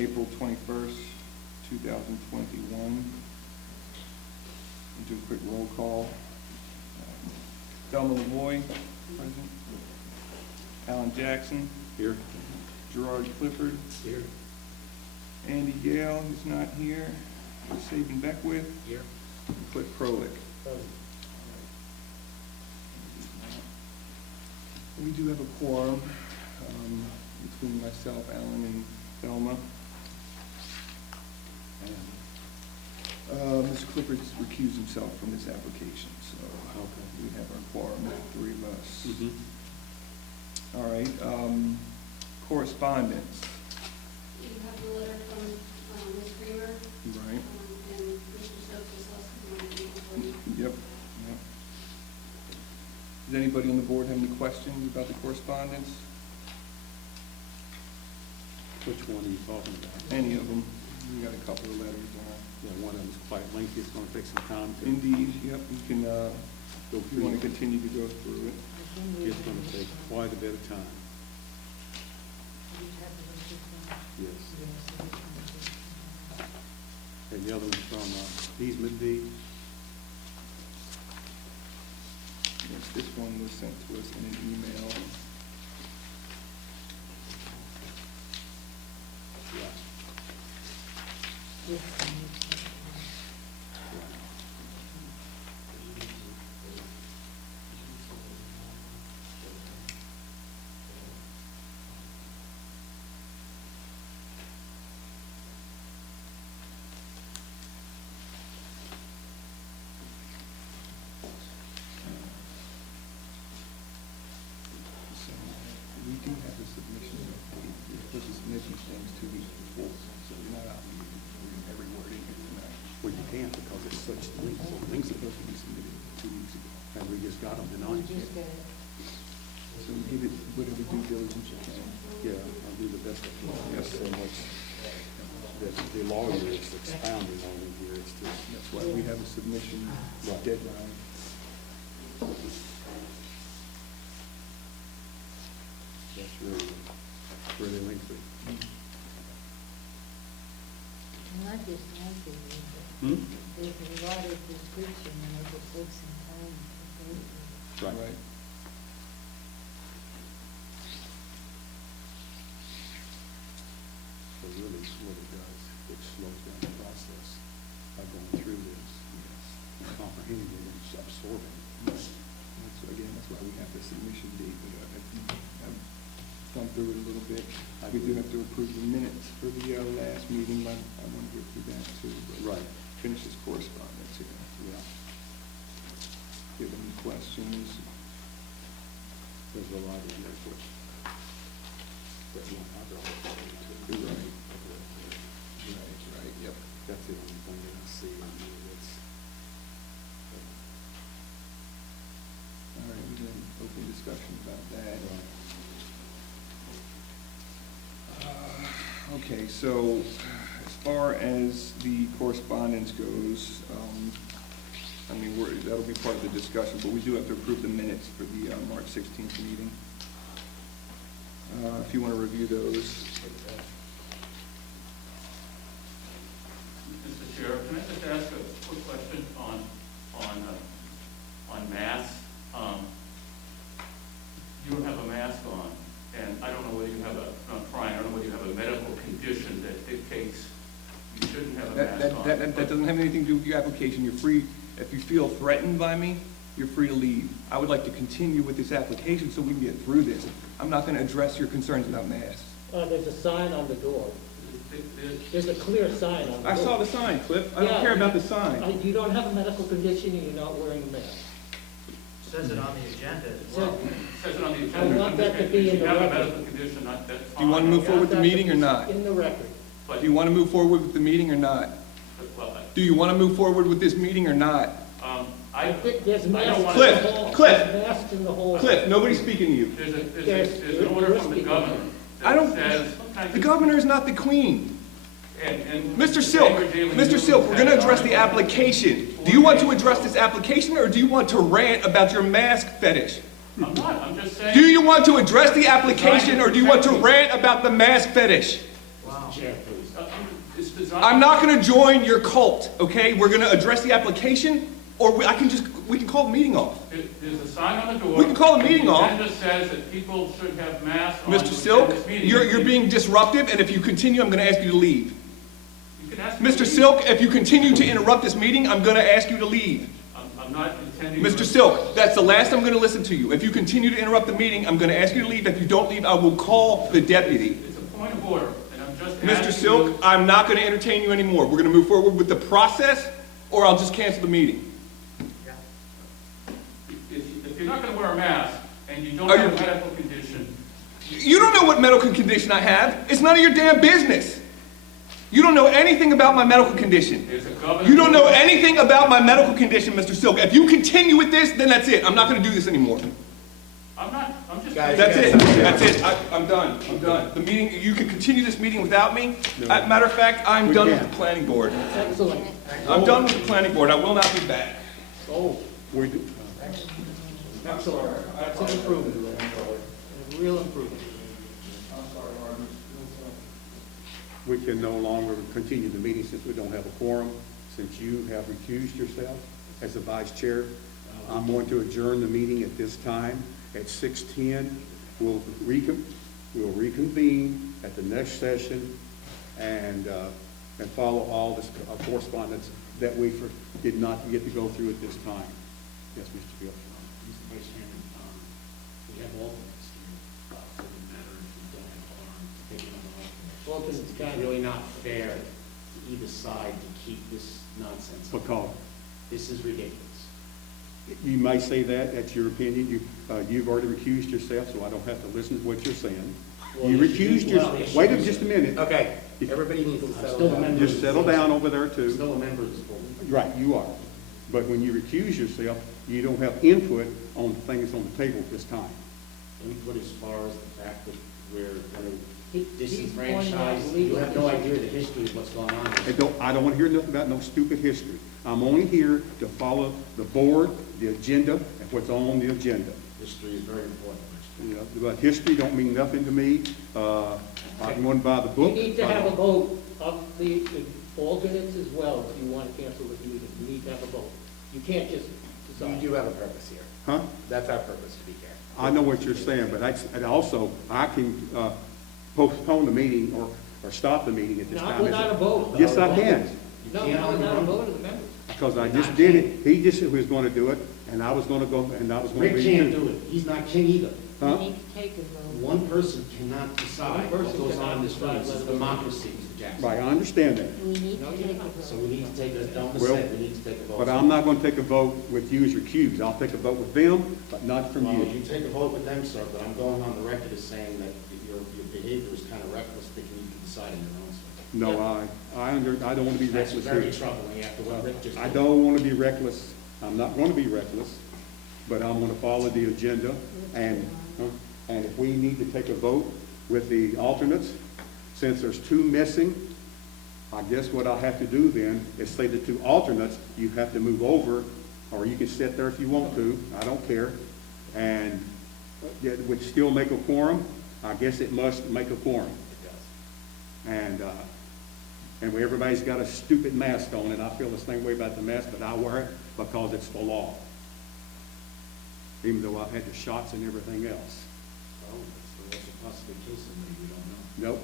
April 21st, 2021. We'll do a quick roll call. Thelma Lavoy, present. Alan Jackson. Here. Gerard Clifford. Here. Andy Gale, who's not here. Saban Beckwith. Here. And Cliff Krolik. We do have a quorum between myself, Alan, and Thelma. And Mr. Clifford's recused himself from this application, so we have our quorum of three of us. All right, correspondence. You have the letter from Ms. Creamer. Right. And Mr. Stokes is also going to be before you. Yep. Does anybody on the board have any questions about the correspondence? Which one are you talking about? Any of them? We got a couple of letters on. Yeah, one of them is quite lengthy, it's gonna take some time to Indeed, yep, you can, go if you through. want to continue to go through it. It's gonna take quite a bit of time. Yes. And the other one's from easement deed. Yes, this one was sent to us in an email. Yeah. So we do have a submission. We're supposed to submit these things 2 weeks before, so we're not obligated to read every word in here tonight. Well, you can't because it's such links, so links It's are supposed to be submitted 2 weeks ago. and we just got them tonight. So give it whatever due diligence you can. Yeah, I'll do the best I can. Yes. So much that the lawyer is expounding on it here, it's just. That's why we have a submission Right. deadline. That's really lengthy. Not just lengthy, Hmm? there's a lot of description and it just takes some time to go through. Right. So really, what it does, it slows down the process by going through this, comprehending it and absorbing. That's why we have the submission date, but I've gone through it a little bit. We do have to approve the minutes for the last meeting, but I want to go through that too. But Right. finish this correspondence here. Yeah. If you have any questions? There's a lot in there which, that one I brought up to. Right. Right, yep. That's the only thing that I see on here that's. All right, we can open discussion about that. Okay, so as far as the correspondence goes, I mean, that'll be part of the discussion, but we do have to approve the minutes for the March 16th meeting. If you want to review those. Mr. Chair, can I just ask a quick question on masks? You don't have a mask on, and I don't know whether you have I don't know whether you have a medical condition that dictates you shouldn't have a mask on. That doesn't have anything to do with your application. You're free, if you feel threatened by me, you're free to leave. I would like to continue with this application so we can get through this. I'm not going to address your concerns about masks. There's a sign on the door. There's a clear sign on the door. I saw the sign, Cliff. I don't Yeah. care about the sign. You don't have a medical condition and you're not wearing a mask. Says it on the agenda as well. It says it on the agenda. I want that to be in If you the have a record. medical condition, that's fine. Do you want to move forward with the meeting or not? In the record. But- Do you want to move forward with the meeting or not? Well, Do you want to move forward with this meeting or not? There's masks in the Cliff, hall. Cliff. There's masks in the hall. Cliff, nobody's speaking to you. There's an order from the governor I that don't, says. the governor is not the queen. and Mr. Silk, Mr. Silk, we're going to address the application. Do you want to address this application or do you want to rant about your mask fetish? I'm not, I'm just saying. Do you want to address the application or do you want to rant about the mask fetish? Wow. Chair, please. It's designed. I'm not gonna join your cult, okay? We're gonna address the application, or we can call the meeting off. There's a sign on the door. We can call a meeting off. The agenda says that people should have masks on. Mr. to attend Silk, this meeting. you're being disruptive, and if you continue, I'm gonna ask you to leave. You can ask me to Mr. leave. Silk, if you continue to interrupt this meeting, I'm gonna ask you to leave. I'm not intending. Mr. to- Silk, that's the last I'm gonna listen to you. If you continue to interrupt the meeting, I'm gonna ask you to leave. If you don't leave, I will call the deputy. It's a point of order, and I'm just Mr. asking Silk, you- I'm not gonna entertain you anymore. We're gonna move forward with the process, or I'll just cancel the meeting. If you're not gonna wear a mask, and you don't Are have a you- medical condition, You don't know what medical condition I have. It's none of your damn business. You don't know anything about my medical condition. there's a governor. You don't know anything about my medical condition, Mr. Silk. If you continue with this, then that's it. I'm not gonna do this anymore. I'm just. That's it. That's it. I'm done. I'm done. The meeting, you can continue this meeting without me. Matter of fact, I'm We done with can't. the planning board. Excellent. I'm done with the planning board. I will not be back. Oh, We do, excellent. That's an improvement. A real improvement. we can no longer continue the meeting since we don't have a quorum. Since you have recused yourself as the vice chair, I'm going to adjourn the meeting at this time at 6:10. We'll reconvene at the next session and follow all this correspondence that we did not get to go through at this time. Yes, Mr. Fields. Mr. Vice Chairman, we have alternates here, for the matter if we don't have quorum to take it on the alternates. Alternates It's can- really not fair to either side to keep this nonsense. up. Because This is ridiculous. you may say that, that's your opinion. You've already recused yourself, so I don't have to listen to what you're saying. Well, You yes, you recused do. Well, yourself. yes, Wait you a- do. just a minute. Okay, everybody needs to I'm settle still a down. member. Just settle down over there, too. I'm still a member of this board. Right, you are. But when you recuse yourself, you don't have input on things on the table at this time. Input as far as the fact that we're going He- to he's pointing out disenfranchise, legal you have no issues. idea the history of what's going on. I don't want to hear nothing about no stupid history. I'm only here to follow the board, the agenda, and what's on the agenda. History is very important, Mr. You know, but history don't mean nothing to me. I'm going by the You book. need to have a vote of the alternates as well if you want to cancel the meeting. You need to have a vote. You can't just decide. You do have a purpose here. Huh? That's our purpose, to be here. I know what you're saying, but and also, I can postpone the meeting or stop the meeting at this Not time. without a vote. Yes, I can, No, not without a vote of the members. because I just did it. He just was going to do it, and I was going to go, and I was going to. Rick can't do it. He's not king either. Huh? We need to take a vote. One person cannot decide One what person goes on in this room. cannot This is decide whether- democracy, Mr. Jackson. Right, I understand that. We need No, to you're take a not. So vote. we need to take a, don't Well, mistake, we need to take a vote. But I'm not going to take a vote with you as recused. I'll take a vote with them, but not from Well, you. you take a vote with them, sir, but I'm going on the record as saying that your behavior is kind of reckless, thinking you can decide on your own, sir. No, I don't want to be That's reckless very here. troubling after what Rick just did. I don't want to be reckless. I'm not going to be reckless, but I'm going to follow the agenda. And if we need to take a vote with the alternates, since there's two missing, I guess what I'll have to do then is say the two alternates, you have to move over, or you can sit there if you want to, I don't care. And it would still make a quorum. I guess it must make a quorum. It does. And everybody's got a stupid mask on, and I feel the same way about the mask, but I wear it because it's the law. Even though I've had the shots and everything else. So it's a possibly kill somebody, we don't know. Nope.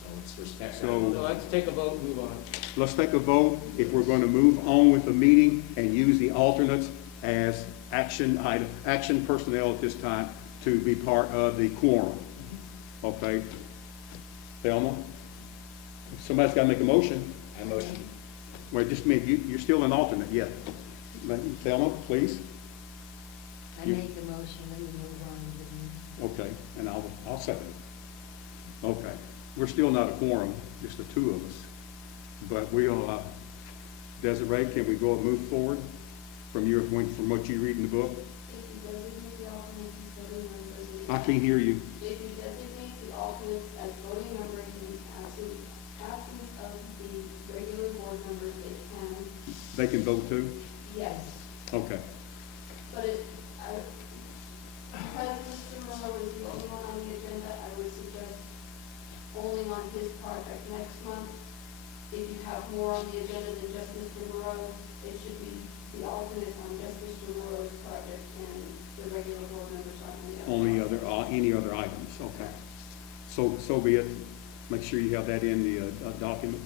So it's respect. So- So let's take a vote and move on. Let's take a vote if we're going to move on with the meeting and use the alternates as action personnel at this time to be part of the quorum. Okay? Thelma? Somebody's got to make a motion. I motion. Wait, just a minute, you're still an alternate, yeah. Thelma, please. I make the motion that we move on with the meeting. Okay, and I'll second it. Okay, we're still not a quorum, just the two of us. But we'll, Desiree, can we go and move forward from what you read in the book? If you designate the alternates as voting members. I can't hear you. If you designate the alternates as voting members in the absence of the regular board members, they can, They can vote too? yes. Okay, But because Mr. Miller was the only one on the agenda, I would suggest only on his part that next month, have more on the agenda than just Mr. Moreau, it should be the alternate on just Mr. Moreau's project and the regular board members on the other. Any other items, okay. So be it. Make sure you have that in the document.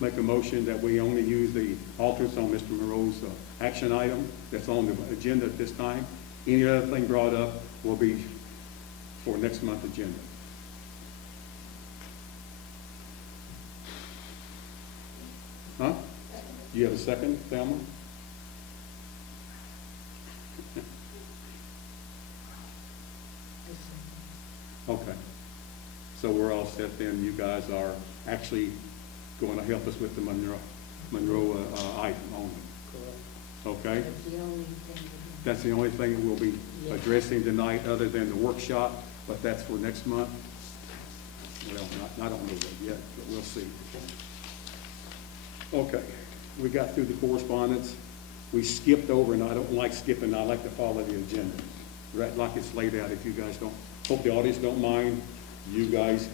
Make a motion that we only use the alternates on Mr. Moreau's action item that's on the agenda at this time. Any other thing brought up will be for next month's agenda. Huh? Do you have a second, Thelma? Okay. So we're all set then. You guys are actually going to help us with the Monroe item only. Correct. Okay? That's the only thing. That's the only thing that we'll be Yeah. addressing tonight, other than the workshop, but that's for next month. Well, I don't know that yet, but we'll see. Okay, we got through the correspondence. We skipped over, and I don't like skipping, I like to follow the agenda, right, like it's laid out. If you guys don't, hope the audience don't mind, you guys,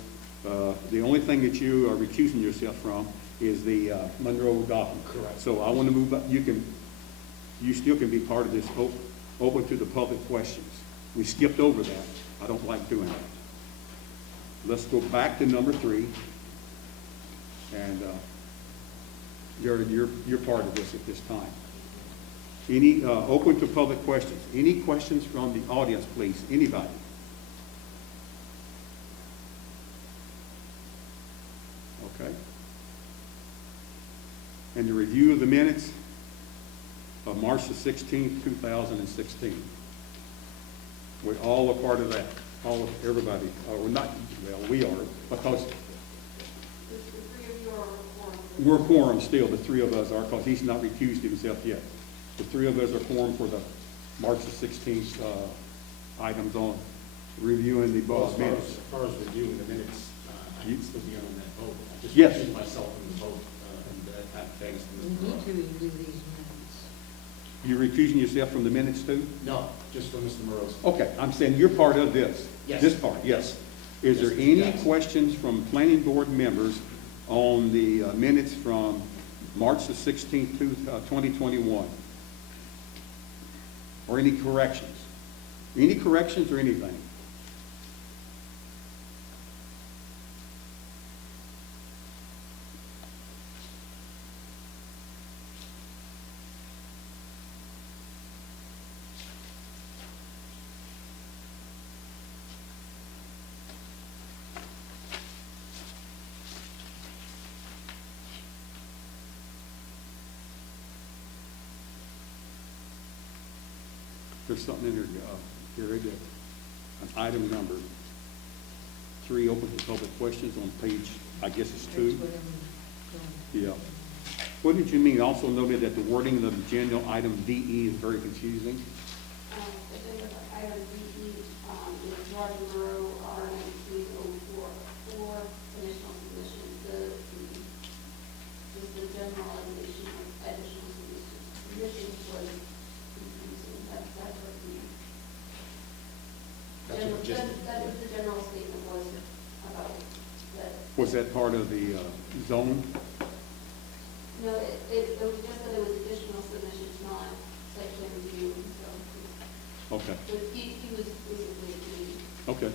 the only thing that you are recusing yourself from is the Monroe document. Correct. So I want to move up, you still can be part of this open to the public questions. We skipped over that. I don't like doing that. Let's go back to number 3. And Jared, you're part of this at this time. Any open to public questions? Any questions from the audience, please? Anybody? Okay. And the review of the minutes of March the 16th, 2016. We're all a part of that. Everybody, or not, well, we are, because The three of you are quorum. we're quorum still, the 3 of us are, because he's not recused himself yet. The 3 of us are quorum for the March the 16th items on reviewing the Well, minutes. as far as reviewing the minutes, I can still be on that vote. I just Yes. recused myself from the vote, and that thanks to We Mr. need to Moreau. review these minutes. You recusing yourself from the minutes too? No, just from Mr. Moreau's. Okay, I'm saying you're part of this. Yes. This part, yes. Is there Yes, any yes. questions from planning board members on the minutes from March the 16th, 2021? Or any corrections? Any corrections or anything? There's something in there, Gary, that an item number 3, open to public questions on page, I guess it's 2. That's what I'm going. Yeah. What did you mean? Also noted that the wording of the general item DE is very confusing. Agenda item DE, is Roger Moreau, R1904, additional submissions. Just the general addition of additional submissions was confusing. That's what That's what just- that was the general statement was about that. Was that part of the zone? No, it was just that it was additional submissions, not site plan review, so. Okay, But he was basically agreeing. okay.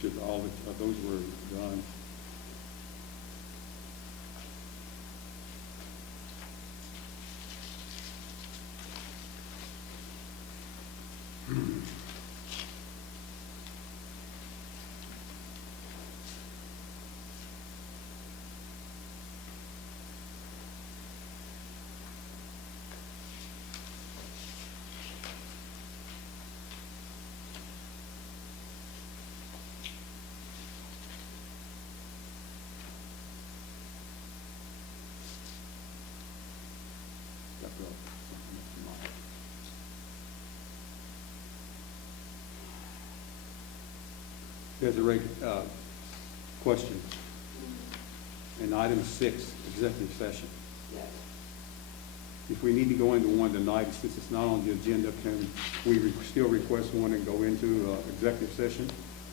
Just all of those were done. Desiree, question. In item 6, executive session, Yes. if we need to go into one tonight, since it's not on the agenda, can we still request one and go into executive session?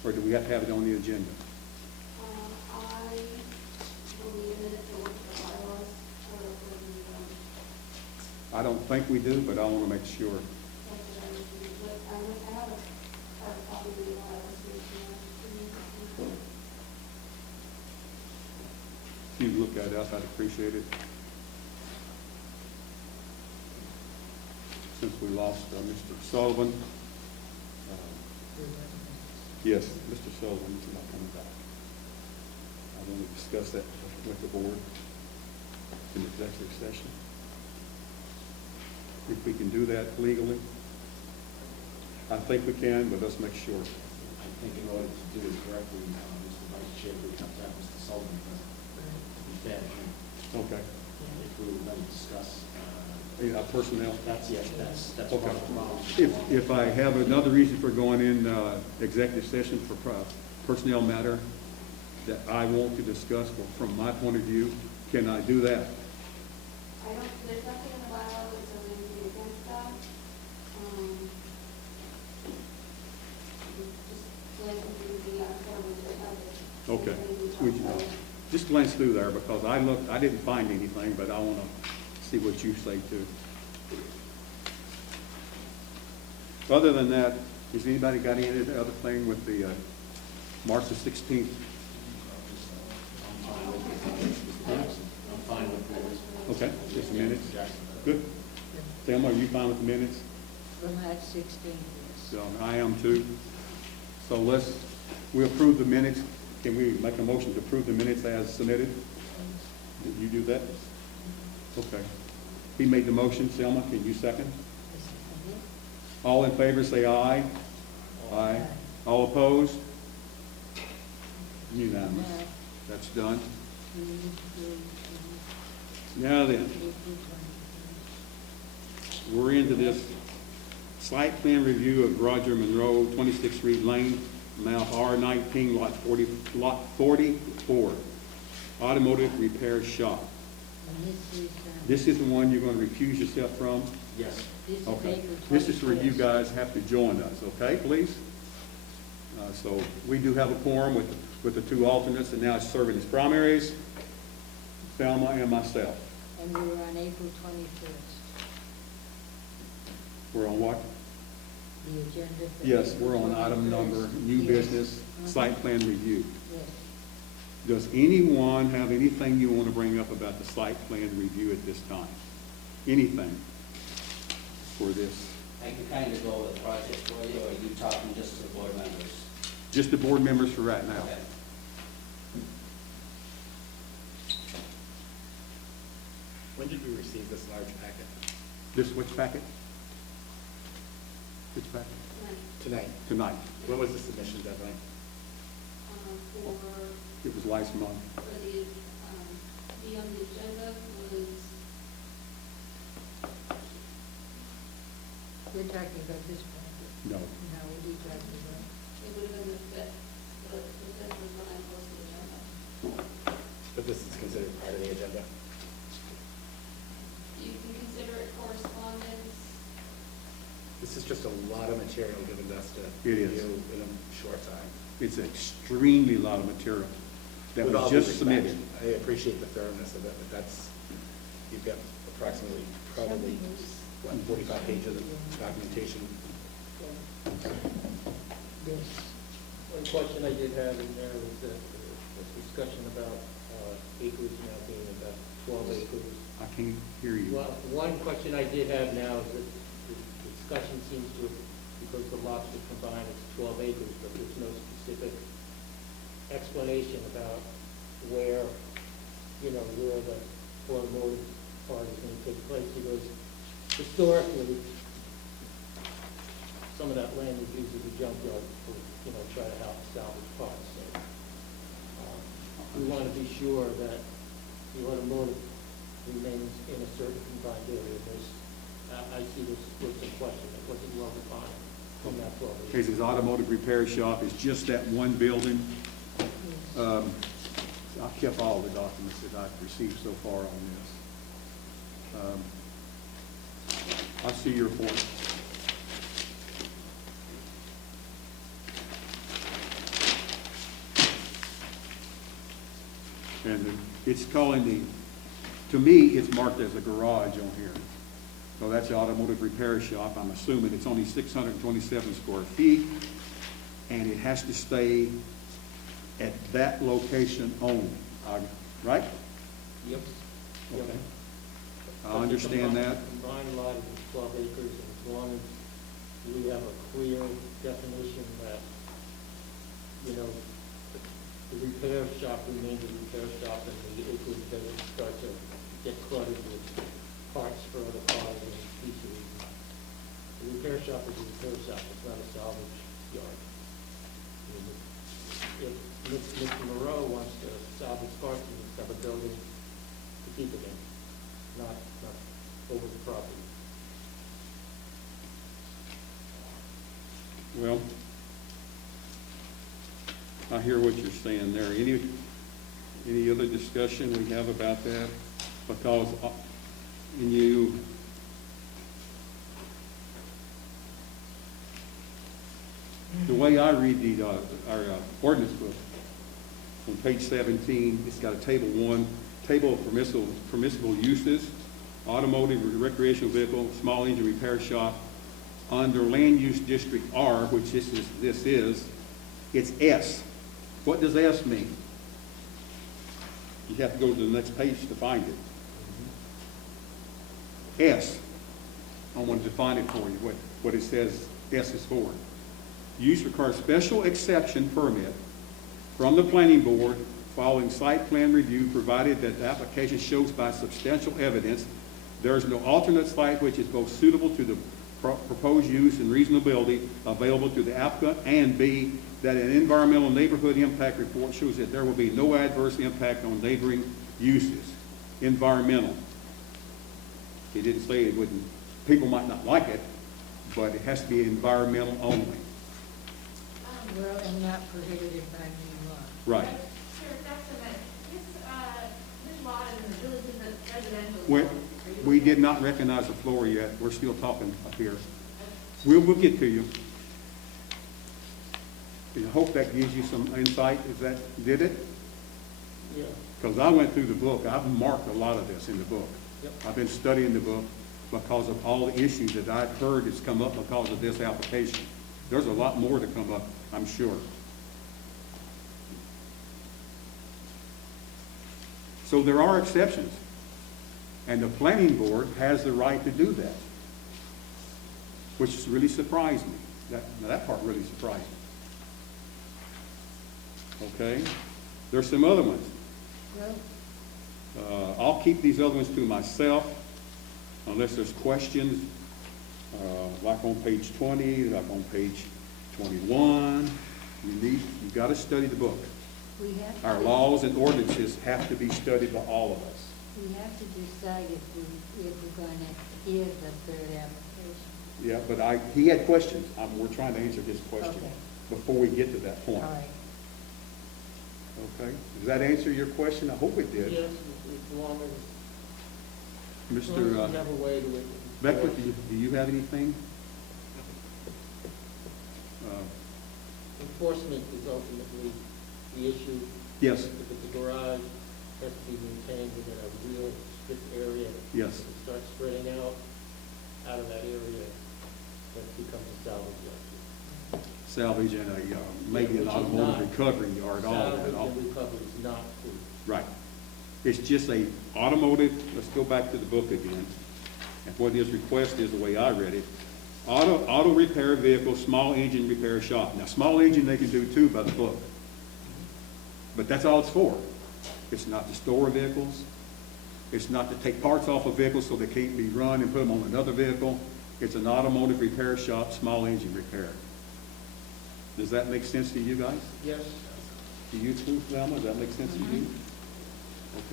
Or do we have to have it on the agenda? I believe that if you look at the bylaws, for the, I don't think we do, but I want to make sure. that's what I received, but I have a hard copy of the bylaws here, so If you look that up, I'd appreciate it. Since we lost Mr. Sullivan. Yes, Mr. Sullivan is not coming back. I want to discuss that with the board in executive session. If we can do that legally. I think we can, but let's make sure. I think in order to do it correctly, Mr. Vice Chair, we have to have Mr. Sullivan present. To be fair to him. Okay. If we were going to discuss, Personnel. that's part Okay. of the problem. If I have another reason for going in executive session for personnel matter that I want to discuss from my point of view, can I do that? I don't, there's nothing in the bylaws that says anything against that. Just glancing through the, forms that have it. Okay. Anything Would you- talks about it. Just glance through there, because I looked, I didn't find anything, but I want to see what you say too. Other than that, has anybody got any other thing with the March the 16th? I'm fine with it. Okay, just a minute. Good. Thelma, are you fine with the minutes? From that 16, yes. So I am too. So we approve the minutes. Can we make a motion to approve the minutes as submitted? Did you do that? Okay. He made the motion. Selma, can you second? All in favor, say aye. Aye. All opposed? Unanimous. That's done. Now then, we're into this site plan review of Roger Monroe, 26 Reed Lane, map R19, lot 44, automotive repair shop. And This is the one you're going to recuse yourself from? Yes. this is Okay. April This is where you 21st. guys have to join us, okay, please? So we do have a quorum with the two alternates, and now it's serving as primaries, Thelma and myself. And we were on April 21st, We're on what? the agenda. for Yes, April we're on item 21st. number, new Yes. business, Mhm. site plan review. Yes. Does anyone have anything you want to bring up about the site plan review at this time? Anything for this? I can kind of go over the project for you, or are you talking just to the board members? Just the board members for right now. Okay. When did we receive this large packet? This which packet? Which packet? Tonight. Tonight. When was the submission deadline? For It was last month. the on the agenda was, We're talking about this project. No. No, what are you talking about? it would have been the fifth, but the fifth was when I posted the agenda. But this is considered part of the agenda? You can consider it correspondence. This is just a lot of material given to us to It is. review in a short time. It's an extremely lot of material that With was all due just respect, submitted. I appreciate the thoroughness of it, but you've got approximately, probably, 45 pages of documentation. This. One question I did have in there was the discussion about acres now being about 12 acres. I can't hear you. Well, one question I did have now is that the discussion seems to, because the lots were combined, it's 12 acres, but there's no specific explanation about where, where the automotive part is going to take place. Because historically, some of that land was used as a junkyard for, try to help salvage parts. So, we want to be sure that the automotive remains in a certain confined area. I see this was a question that wasn't well defined from that 12 acres. Okay, this automotive repair shop is just that one building. I've kept all the documents that I've received so far on this. I see your point. And it's calling to me, it's marked as a garage on here. So that's the automotive repair shop. I'm assuming it's only 627 square feet, and it has to stay at that location only, right? Yep. Okay. I understand that. Combined lot is 12 acres, and as long as we have a clear definition that, you know, the repair shop remains a repair shop, and the acreage doesn't start to get cluttered with parts for other cars and pieces. The repair shop is a repair shop, it's not a salvage yard. I mean, if Mr. Moreau wants to salvage parts, he needs to have a building to keep it in, not over the property. Well, I hear what you're saying there. Any other discussion we have about that? Because the way I read our ordinance book, on page 17, it's got a table 1, table of permissible uses, automotive recreational vehicle, small engine repair shop. Under land use district R, which this is, it's S. What does S mean? You have to go to the next page to find it. S. I want to define it for you, what it says S is for. Use requires special exception permit from the planning board following site plan review, provided that the application shows by substantial evidence there is no alternate site which is both suitable to the proposed use and reasonability available to the applicant, and B, that an environmental neighborhood impact report shows that there will be no adverse impact on neighboring uses. Environmental. He didn't say it wouldn't, people might not like it, but it has to be environmental only. Well, and not prohibited by new law. Right. Sure, that's a minute. This lot is in the village of the residential. We did not recognize the floor yet. We're still talking up here. We'll get to you. I hope that gives you some insight. Did it? Yeah. Because I went through the book. I've marked a lot of this in the book. Yep. I've been studying the book because of all the issues that I've heard that's come up because of this application. There's a lot more to come up, I'm sure. So there are exceptions. And the planning board has the right to do that, which really surprised me. That part really surprised me. Okay? There's some other ones. Well, I'll keep these other ones to myself unless there's questions, like on page 20, like on page 21. You've got to study the book. we have. Our laws and ordinances have to be studied by all of us. We have to decide if we're going to give the third application. Yeah, but he had questions. We're trying to answer his question Okay. before we get to that point. All right. Okay? Does that answer your question? I hope it did. Yes, as long as Mr. we have a way to. Beckwith, do you have anything? Enforcement is ultimately the issue. Yes. If it's a garage, it has to be maintained within a real strict area. Yes. If it starts spreading out of that area, that becomes a salvage yard. Salvage and maybe Yeah, an which is automotive not- recovery yard, all that. Salvage and recovery is not food. Right. It's just a automotive, let's go back to the book again. And what his request is, the way I read it, auto repair vehicle, small engine repair shop. Now, small engine they can do too by the book. But that's all it's for. It's not to store vehicles. It's not to take parts off of vehicles so they can't be run and put them on another vehicle. It's an automotive repair shop, small engine repair. Does that make sense to you guys? Yes. To you too, Thelma? Does that make sense to you?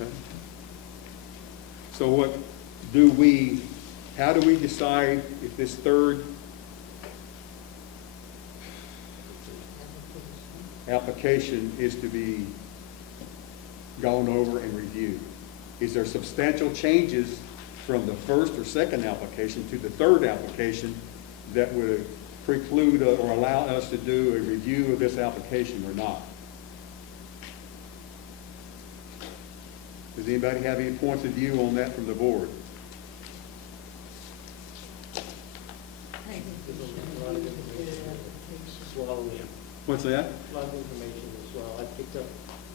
Okay. So how do we decide if this third application is to be gone over and reviewed? Is there substantial changes from the first or second application to the third application that would preclude or allow us to do a review of this application or not. Does anybody have any points of view on that from the board? I think we There's should a lot of read the third information application. swallow in. What's that? A lot of information as well. I picked up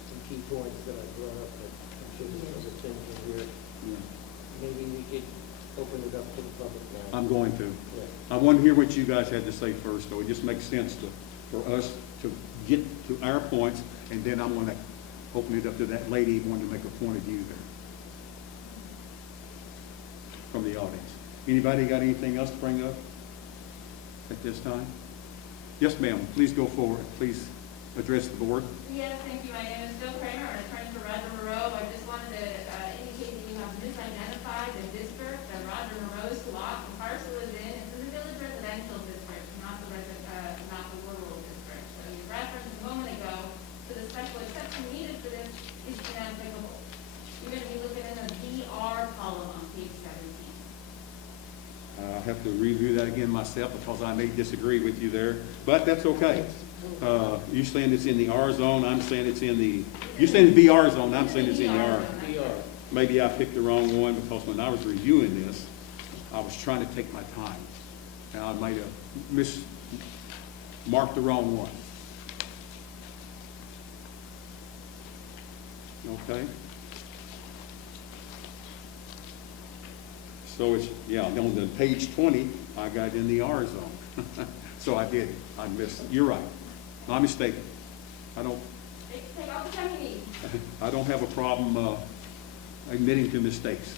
some key points that I brought up, but I'm sure there's other things in here. Maybe we could open it up to the public now. I'm going to. Yeah. I want to hear what you guys had to say first, though. It just makes sense for us to get to our points, and then I'm going to open it up to that lady who wanted to make a point of view there from the audience. Anybody got anything else to bring up at this time? Yes, ma'am. Please go forward. Please address the board. Yes, thank you. My name is Phil Kramer, an attorney for Roger Moreau. I just wanted to indicate that you have misidentified the district that Roger Moreau's lot and parcel is in. It's in the village residential district, not the rural district. So your reference a moment ago to the special exception needed for this is inapplicable. You're going to be looking in the VR column on page 17. I'll have to review that again myself because I may disagree with you there, but that's okay. You're saying it's in the R zone, I'm saying it's in the, you're saying the VR zone, I'm saying it's in the R. VR. Maybe I picked the wrong one because when I was reviewing this, I was trying to take my time. And I might have marked the wrong one. Okay? So it's, yeah, on the page 20, I got in the R zone. So I did. I missed. You're right. My mistake. I don't Take all the time you need. I don't have a problem admitting to mistakes.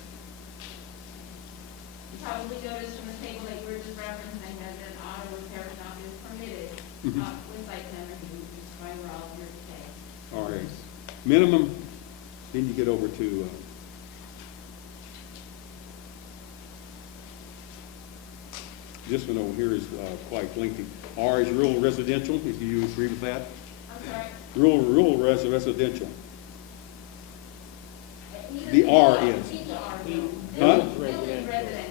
You probably noticed from the table that you were just referencing that an auto repair shop is permitted Mhm. with site plan review, which is why we're all here today. All right. Minimum, then you get over to, this one over here is quite lengthy. R is rural residential, if you agree with that. I'm sorry. Rural residential. He's The in R zone. is. He's in the R He- zone. Huh? Village residential.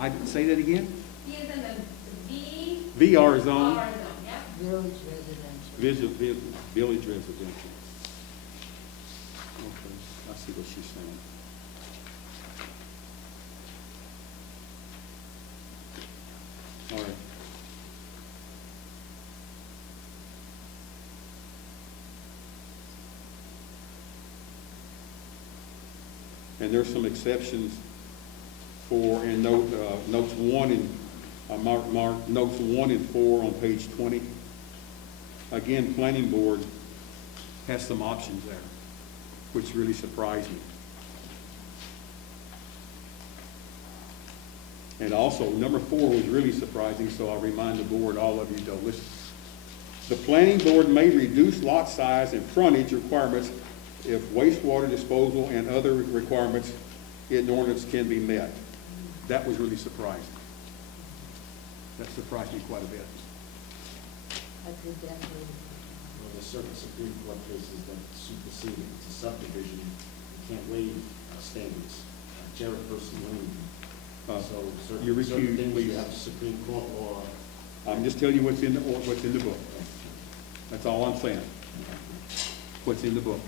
I say that again? He is in the VR VR zone, zone, yeah? Village residential. village residential. Okay, I see what she's saying. All right. And there's some exceptions for, in notes 1 and, mark notes 1 and 4 on page 20. Again, planning board has some options there, which really surprised me. And also, number 4 was really surprising, so I'll remind the board, all of you to listen. The planning board may reduce lot size and frontage requirements if wastewater disposal and other requirements in ordinance can be met. That was really surprising. That surprised me quite a bit. I did that with, Well, there's certain Supreme Court cases that supersede it. It's a subdivision. You can't waive standards. Jarrett versus Lane. So you certain recuse, things please. you have Supreme Court law. I'm just telling you what's in the book. That's all I'm saying. What's in the book.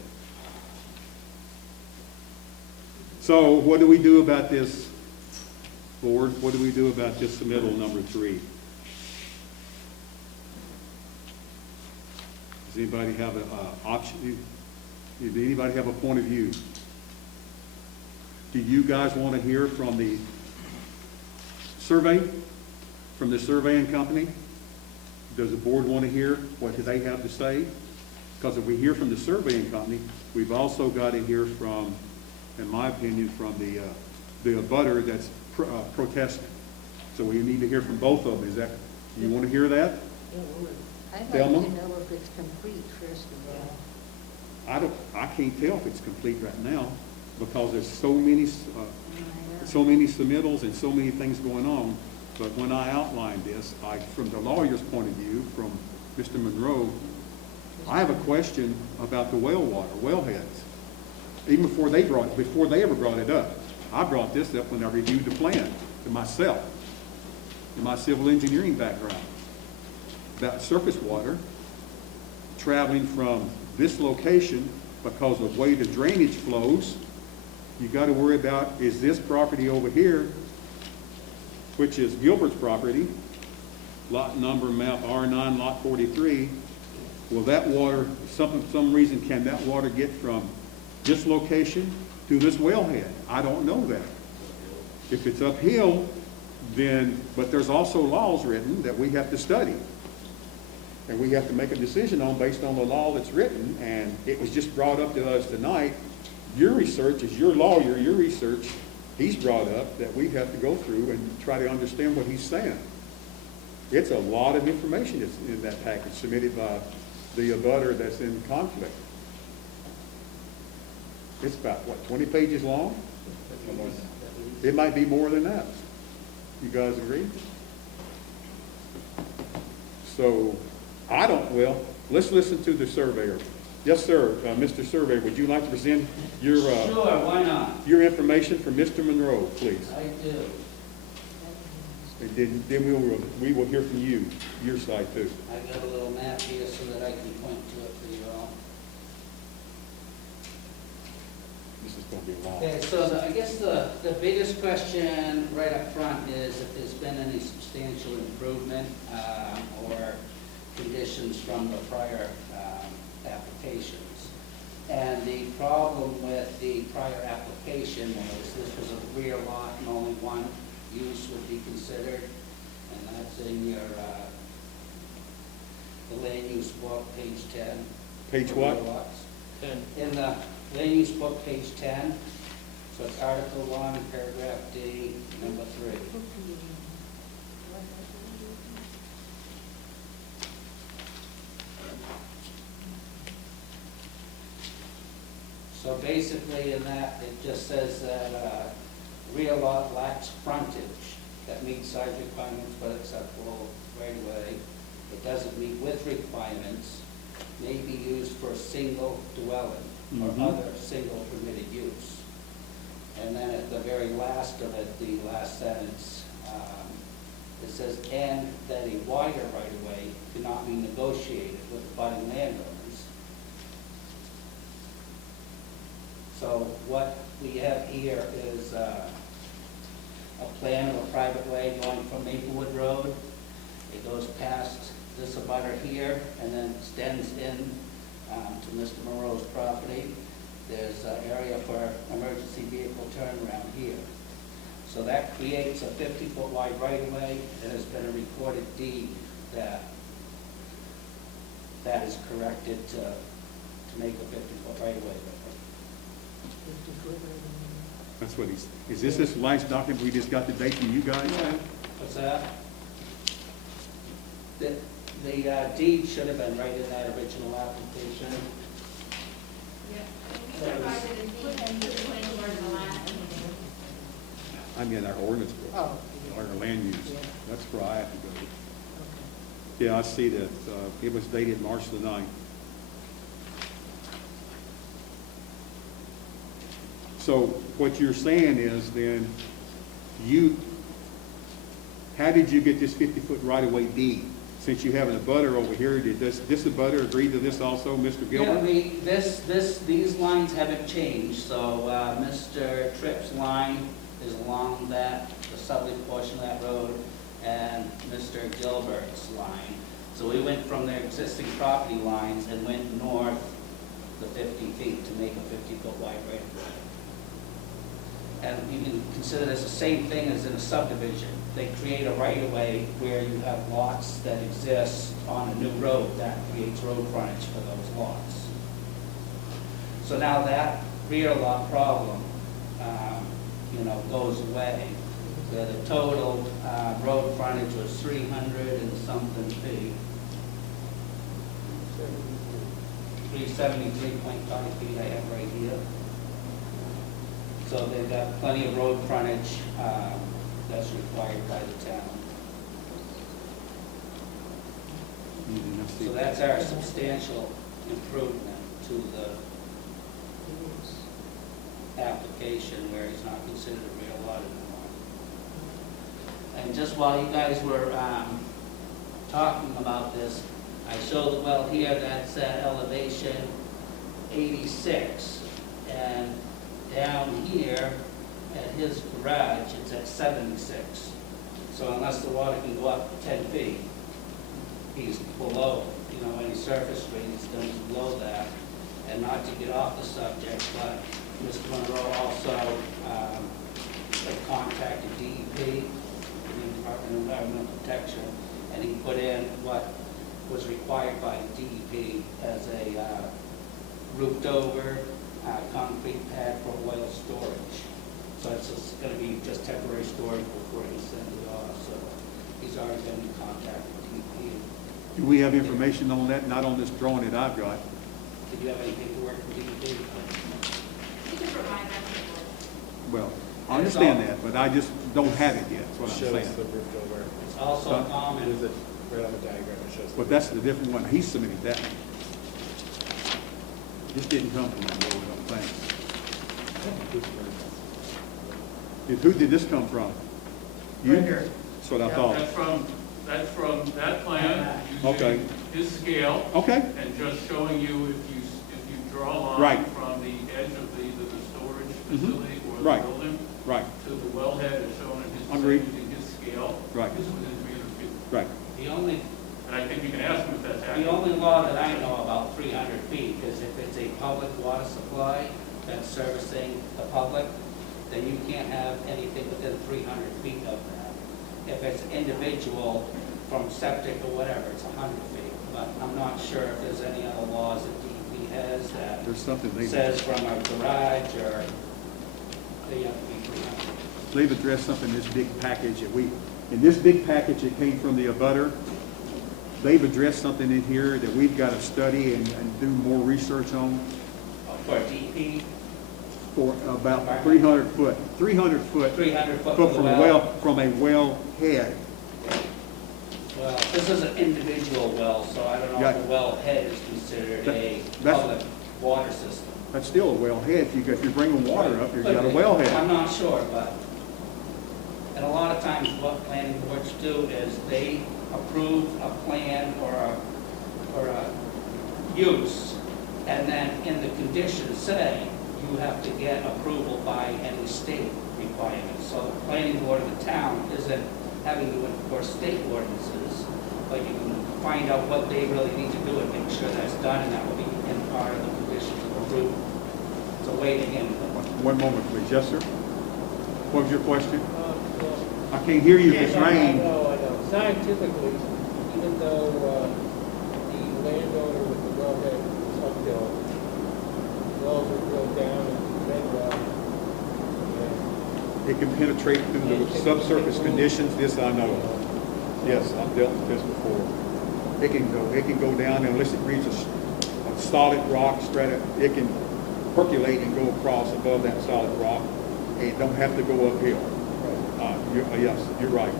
So what do we do about this, board? What do we do about this submittal number 3? Does anybody have an option? Does anybody have a point of view? Do you guys want to hear from the survey, from the surveying company? Does the board want to hear what they have to say? Because if we hear from the surveying company, we've also got to hear from, in my opinion, from the abutter that's protesting. So we need to hear from both of them. Is that, you want to hear that? I'd like Thelma? to know if it's complete, first of all. I can't tell if it's complete right now because there's so many submittals and so many things going on. But when I outlined this, from the lawyer's point of view, from Mr. Monroe, I have a question about the well water, wellheads, even before they ever brought it up. I brought this up when I reviewed the plan to myself, in my civil engineering background, about surface water traveling from this location because of the way the drainage flows. You got to worry about, is this property over here, which is Gilbert's property, lot number map R9, lot 43, will that water, some reason, can that water get from this location to this wellhead? I don't know that. If it's uphill, then, but there's also laws written that we have to study. And we have to make a decision on based on the law that's written, and it was just brought up to us tonight. Your research, as your lawyer, your research, he's brought up that we have to go through and try to understand what he's saying. It's a lot of information that's in that package submitted by the abutter that's in conflict. It's about, what, 20 pages long? It might be more than that. You guys agree? So, I don't, well, let's listen to the surveyor. Yes, sir. Mr. Surveyor, would you like to present your, Sure, why not? your information from Mr. Monroe, please? I do. And then we will hear from you, your side too. I got a little map here so that I can point to it for you all. This is going to be long. Okay, so I guess the biggest question right up front is if there's been any substantial improvement or conditions from the prior applications. And the problem with the prior application was this was a rear lot and only one use would be considered, and that's in your the land use book, page 10. Page what? Rear lots. 10. In the land use book, page 10, so it's Article 1, paragraph D, number 3. So basically in that, it just says that rear lot lacks frontage that meets side requirements but acceptable right away. It doesn't meet width requirements, may be used for a single dwelling or other single permitted use. And then at the very last of it, the last sentence, it says, and that a wider right-of-way cannot be negotiated with abutting landowners. So what we have here is a plan of a private way going from Maplewood Road. It goes past this abutter here and then extends in to Mr. Moreau's property. There's an area for emergency vehicle turnaround here. So that creates a 50-foot wide right-of-way, and there's been a recorded deed that is corrected to make a 50-foot right-of-way. That's what he's, is this last document we just got the date from you guys? What's that? The deed should have been right in that original application. Yeah, we provided a deed to the planning board in the last meeting. I mean, our ordinance book, Oh. our land use. Yeah. That's where I have to go. Okay. Yeah, I see that. It was dated March the 9th. So what you're saying is then, how did you get this 50-foot right-of-way deed? Since you have an abutter over here, did this abutter agree to this also, Mr. Gilbert? Yeah, these lines haven't changed, so Mr. Tripp's line is along the southerly portion of that road, and Mr. Gilbert's line. So we went from their existing property lines and went north the 50 feet to make a 50-foot wide right-of-way. And you can consider this the same thing as in a subdivision. They create a right-of-way where you have lots that exist on a new road. That creates road frontage for those lots. So now that rear lot problem, goes away. Where the total road frontage was 300 and something feet. 373.5 feet I have right here. So they've got plenty of road frontage that's required by the town. So that's our substantial improvement to the application. application where he's not considered a real lot anymore. And just while you guys were talking about this, I showed the well here that's at elevation 86. And down here at his garage, it's at 76. So unless the water can go up 10 feet, he's below, any surface readings, then he's below that. And not to get off the subject, but Mr. Monroe also had contacted DEP, the Department of Environmental Protection, and he put in what was required by DEP as a roofed over concrete pad for oil storage. So it's going to be just temporary storage before he sends it off. So he's already been in contact with DEP. Do we have information on that? Not on this drawing that I've got. Did you have any paperwork from DEP? You can provide that to the board. Well, I understand that, but I just don't have it yet, that's what I'm Shows saying. the roof over. It's also common. There's it right on the diagram, it shows. But that's the different one. He submitted that. This didn't come from the road, I don't think. Who did this come from? You? Right here. That's what I Yeah, thought. That's from that plan, Okay. using his scale, Okay, and just showing you if you draw a line Right. from the edge of either the storage Mhm. facility or the Right. building right, to the wellhead as shown in his, Agreed. using his scale. Right. This is within 300 feet. right. The only And I think you can ask him if that's The accurate. only law that I know about 300 feet is if it's a public water supply that's servicing the public, then you can't have anything within 300 feet of that. If it's individual from septic or whatever, it's 100 feet. But I'm not sure if there's any other laws that DEP has that There's something they, says from a garage or they have to be 300. they've addressed something in this big package that in this big package that came from the abutter, they've addressed something in here that we've got to study and do more research on For DEP, for about 300 foot. 300 foot 300 foot from a well head. Well, this is an individual well, so I don't know if the well head is considered a That's- public water system. That's still a well head. If you're bringing water up, you've got a well I'm head. not sure, but, and a lot of times what planning boards do is they approve a plan or a use, and then in the conditions say you have to get approval by any state requirements. So the planning board of the town isn't having to enforce state ordinances, but you can find out what they really need to do and make sure that's done, and that will be in part of the conditions of approval. It's a waiting in. One moment, please. Yes, sir? What was your question? Well, I can't hear you if it's I rain. know. Scientifically, even though the landowner with the wellhead is uphill, wells are drilled down into bedrock. It can penetrate through the subsurface conditions. This I know. Yes, I've dealt with this before. It can go down unless it reaches a solid rock strata. It can percolate and go across above that solid rock. It don't have to go uphill. Yes, you're right.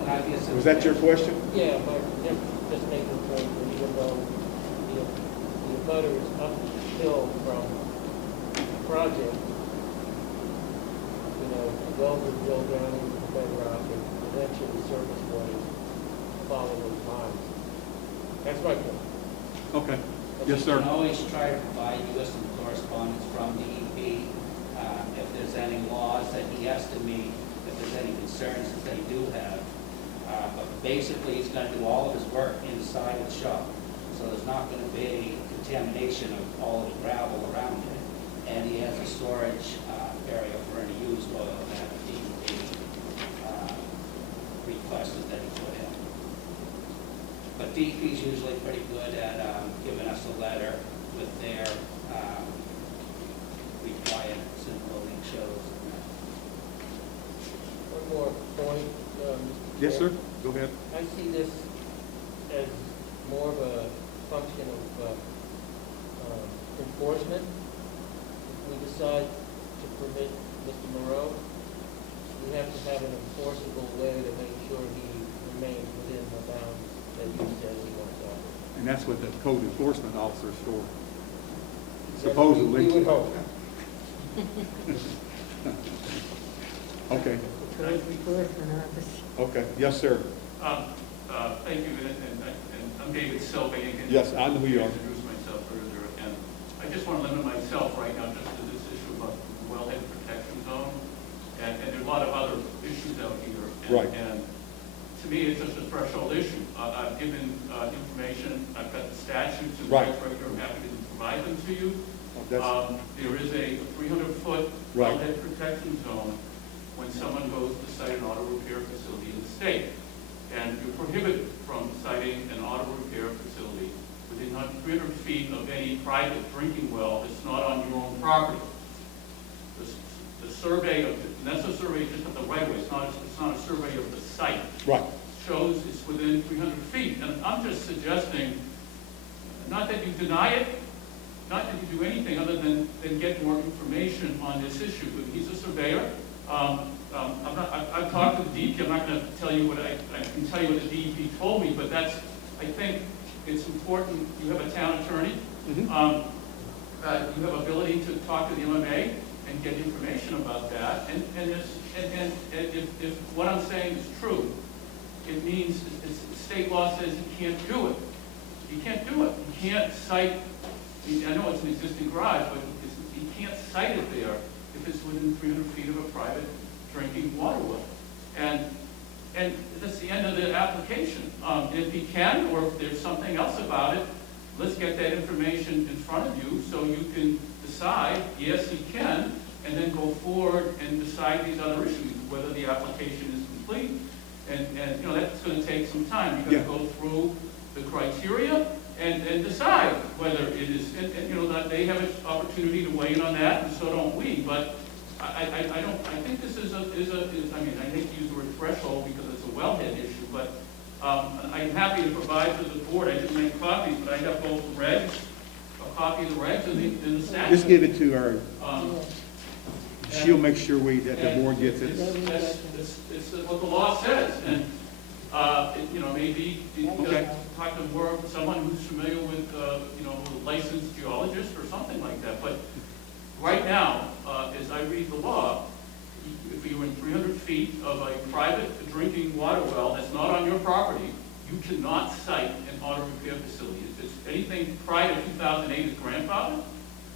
And I guess Was that your question? Yeah, but just making the point that even though the butter is uphill from the project, wells are drilled down into the bedrock and eventually surface waters follow those lines. That's my point. Okay. But Yes, we sir. can always try to provide you with some correspondence from DEP, if there's any laws that he has to meet, if there's any concerns that they do have. But basically, he's gonna do all of his work inside the shop, so there's not gonna be any contamination of all of the gravel around it. And he has a storage area for any used oil that DEP requested that he put in. But DEP's usually pretty good at giving us a letter with their requirements and loading shows. One more point, Mr. Yes, Chair. sir. Go ahead. I see this as more of a function of enforcement. If we decide to permit Mr. Moreau, we have to have an enforceable way to make sure he remains within the bounds that he says he wants to operate. And that's what the code enforcement officer's for. We Supposedly. would hope. Okay, Code enforcement officer. okay, yes, sir. Thank you, and I'm David Silva. Yes, I know who you are. Introduce myself further, and I just want to limit myself right now just to this issue about the wellhead protection zone, and there's a lot of other issues out here. Right. And to me, it's just a threshold issue. I've given information, I've got the statutes and Right. rights right here, I'm happy to provide them to you. That's- There is a 300-foot Right. wellhead protection zone when someone goes to site an auto repair facility in the state. And you're prohibited from citing an auto repair facility within 300 feet of any private drinking well that's not on your own property. The survey of, and that's a survey just of the right of way, it's not a survey of the site. Right. Shows it's within 300 feet. And I'm just suggesting, not that you deny it, not that you do anything other than get more information on this issue. He's a surveyor. I've talked to the DEP. I'm not going to tell you what I can tell you what the DEP told me, but that's, I think it's important. You have a town attorney. You have ability to talk to the MMA and get information about that. And if what I'm saying is true, it means state law says you can't do it. You can't do it. You can't cite, I know it's an existing garage, but you can't cite it there if it's within 300 feet of a private drinking water well. And that's the end of the application. If he can, or if there's something else about it, let's get that information in front of you so you can decide, yes, he can, and then go forward and decide these other issues, whether the application is complete. And you know, that's going to take some time. You've got to go through the criteria and decide whether it is, and you know, that they have an opportunity to weigh in on that, and so don't we. But I think this is I mean, I hate to use the word threshold because it's a wellhead issue, but I'm happy to provide to the board. I didn't make copies, but I have both the regs, a copy of the regs and the statute. Just give it to her. She'll make sure that the board gets it. It's what the law says, and you know, maybe you Okay. talk to more someone who's familiar with you know, a licensed geologist or something like that. But right now, as I read the law, if you're in 300 feet of a private drinking water well that's not on your property, you cannot cite an auto repair facility. If it's anything prior to 2008 is grandfathered,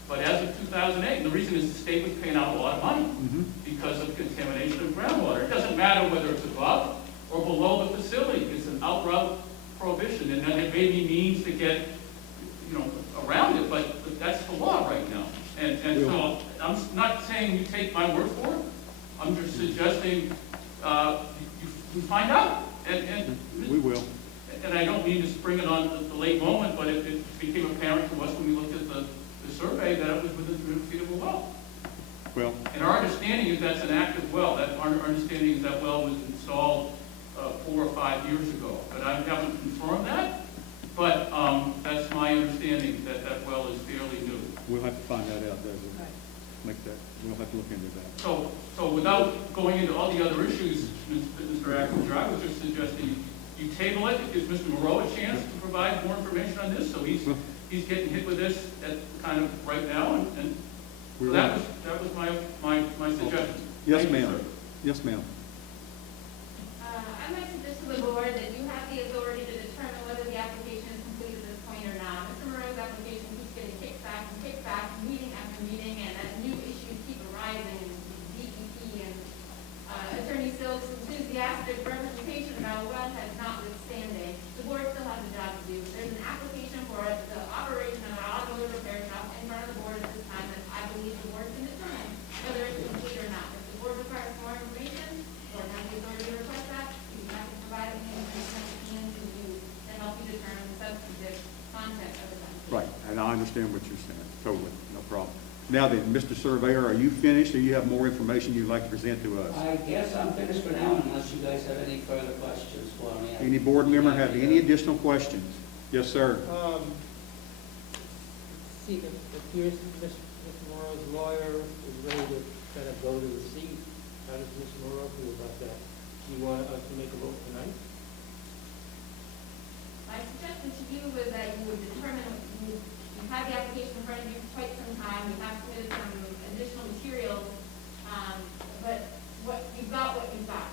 but as of 2008, and the reason is the state was paying out a lot of money because of contamination of groundwater. It doesn't matter whether it's above or below the facility. It's an outright prohibition, and then it may be means to get, you know, around it, but that's the law right now. And so I'm not saying you take my word for it. I'm just suggesting you find out. And We will. And I don't mean to spring it on the late moment, but it became apparent to us when we looked at the survey that it was within 300 feet of a well. Well, And our understanding is that's an active well. That our understanding is that well was installed 4 or 5 years ago. But I haven't confirmed that. But that's my understanding that that well is fairly new. we'll have to find that out. Make that. We'll have to look into that. So without going into all the other issues, Mr. Acton, I was just suggesting you table it. It gives Mr. Moreau a chance to provide more information on this. So he's getting hit with this at kind of right now, and so that was my suggestion. Yes, Thank you, ma'am. sir. Yes, ma'am. I might suggest to the board that you have the authority to determine whether the application is complete at this point or not. Mr. Moreau's application keeps getting kicked back, meeting after meeting, and as new issues keep arising, DEP and Attorney Silk's enthusiastic representation about wellhead notwithstanding, the board still has a job to do. There's an application for the operation of an automobile repair shop in front of the board at this time, and I believe the board can determine whether it's complete or not. If the board requires more information, the board has the authority to request that. You have to provide the information at the end to you to help you determine the substantive content of the application. Right, and I understand what you're saying. Totally, no problem. Now then, Mr. Surveyor, are you finished, or you have more information you'd like to present to us? I guess I'm finished for now unless you guys have any further questions for me. Any board member have any additional questions? Yes, sir. See, if here's Mr. Morrow's lawyer is ready to kind of go to the seat, how does Mr. Morrow feel about that? Do you want us to make a vote tonight? My suggestion to you was that you would determine, you've had the application in front of you for quite some time, you have submitted some additional materials, but you've got what you've got,